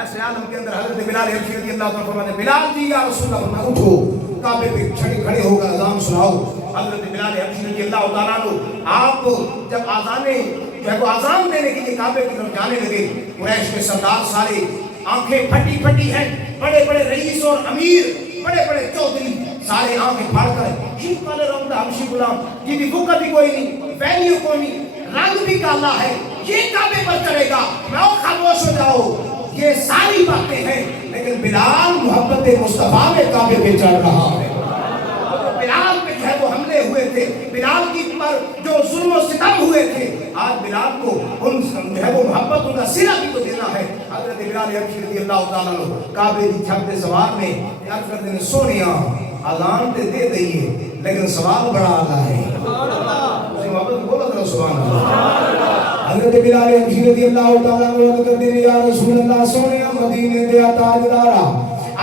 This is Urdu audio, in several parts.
ایسے عالم کے اندر حضرت بلال حبشی رضی اللہ تعالیٰ فرماتے بلال جی یا رسول اللہ فرمایا اٹھو کعبے پہ کھڑے ہو کر اذان سناؤ. حضرت بلال حبشی رضی اللہ تعالیٰ عنہ آپ جب آزان دینے کے لیے کعبے کی طرف جانے لگے قریش کے سردار سارے آنکھیں پھٹی پھٹی ہیں, بڑے بڑے رئیس اور امیر, بڑے بڑے چودھری سارے آنکھیں پھاڑ کر یہ کالے رنگ کا حبشی غلام یہ بھی فقط بھی کوئی نہیں, ویلیو کوئی نہیں, رنگ بھی کالا ہے, یہ کعبے پر چڑھے گا, رہو خاموش ہو جاؤ, یہ ساری باتیں ہیں. لیکن بلال محبت مصطفیٰ میں کعبے پہ چڑھ رہا ہے. بلال پہ جو ہے وہ حملے ہوئے تھے, بلال کی پر جو ظلم و ستم ہوئے تھے, آج بلال کو ان جو ہے وہ محبت ان کا صلہ بھی تو دینا ہے. حضرت بلال حبشی رضی اللہ تعالیٰ عنہ کعبے کی چھت پہ سوار میں عرض کرتے ہیں سونیا اذان تے دے دئیے لیکن سوال بڑا آتا ہے. اسی محبت بولو ذرا سبحان اللہ. حضرت بلال حبشی رضی اللہ تعالیٰ عنہ کہتے ہیں یا رسول اللہ سونیا مدینے دے تاجدارا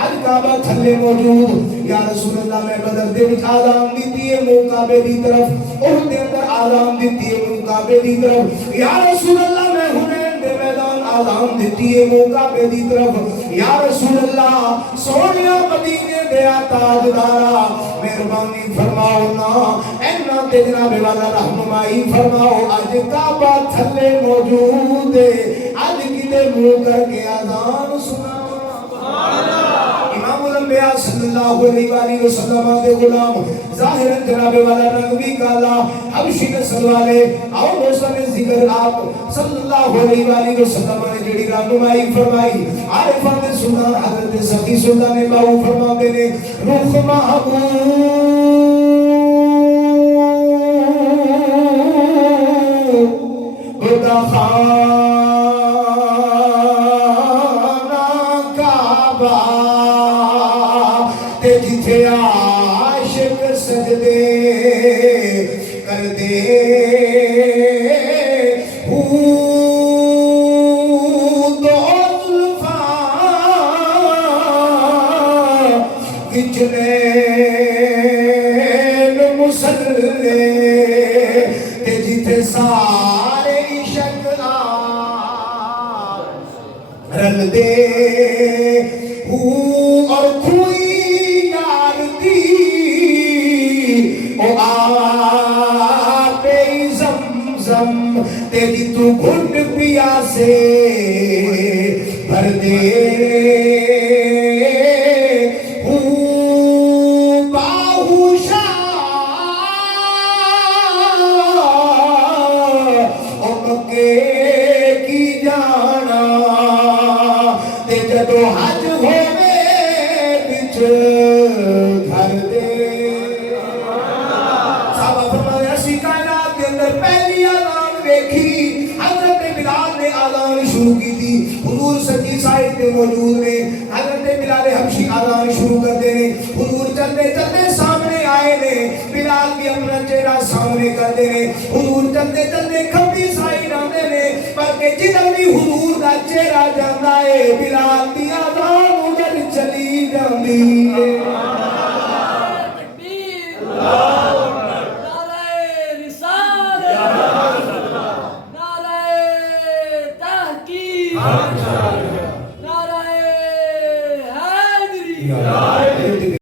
آج کعبہ تھلے موجود یا رسول اللہ میں بدر دے وچ آزام دیتی ہے منہ کعبے دی طرف, احد دے اندر آزام دیتی ہے منہ کعبے دی طرف, یا رسول اللہ میں حنین دے میدان آزام دیتی ہے منہ کعبے دی طرف, یا رسول اللہ سونیا مدینے دے تاجدارا مہربانی فرماؤ نا اینا تے جناب والا رہنمائی فرماؤ آج کعبہ تھلے موجود ہے, آج کتے منہ کر کے آزان سنا. امام الانبیاء صلی اللہ علیہ وآلہ وسلم کے غلام ظاہراً جناب والا رنگ بھی کالا حبشی نسل والے اور موسم ذکر آپ صلی اللہ علیہ وآلہ وسلم نے جڑی رہنمائی فرمائی. عارفان سلطان حضرت سخی سلطان باو فرماتے نے رخ محبوب بدا خانہ کعبہ تے جتھے عاشق سجدے کر دے سارے عشق رل دے اور کوئی یار دی او آپ زمزم تیری تو گھٹ پیا سے بھر دے موجود میں حضرت بلال حبشی آزان شروع کر دینے. حضور چلتے چلتے سامنے آئے نے, بلال بھی اپنا چہرہ سامنے کر دینے. حضور چلتے چلتے کھمبی سائی نہ دینے بلکہ جدھر بھی حضور کا چہرہ جانا ہے بلال دی آزان ادھر چلی جاندی ہے.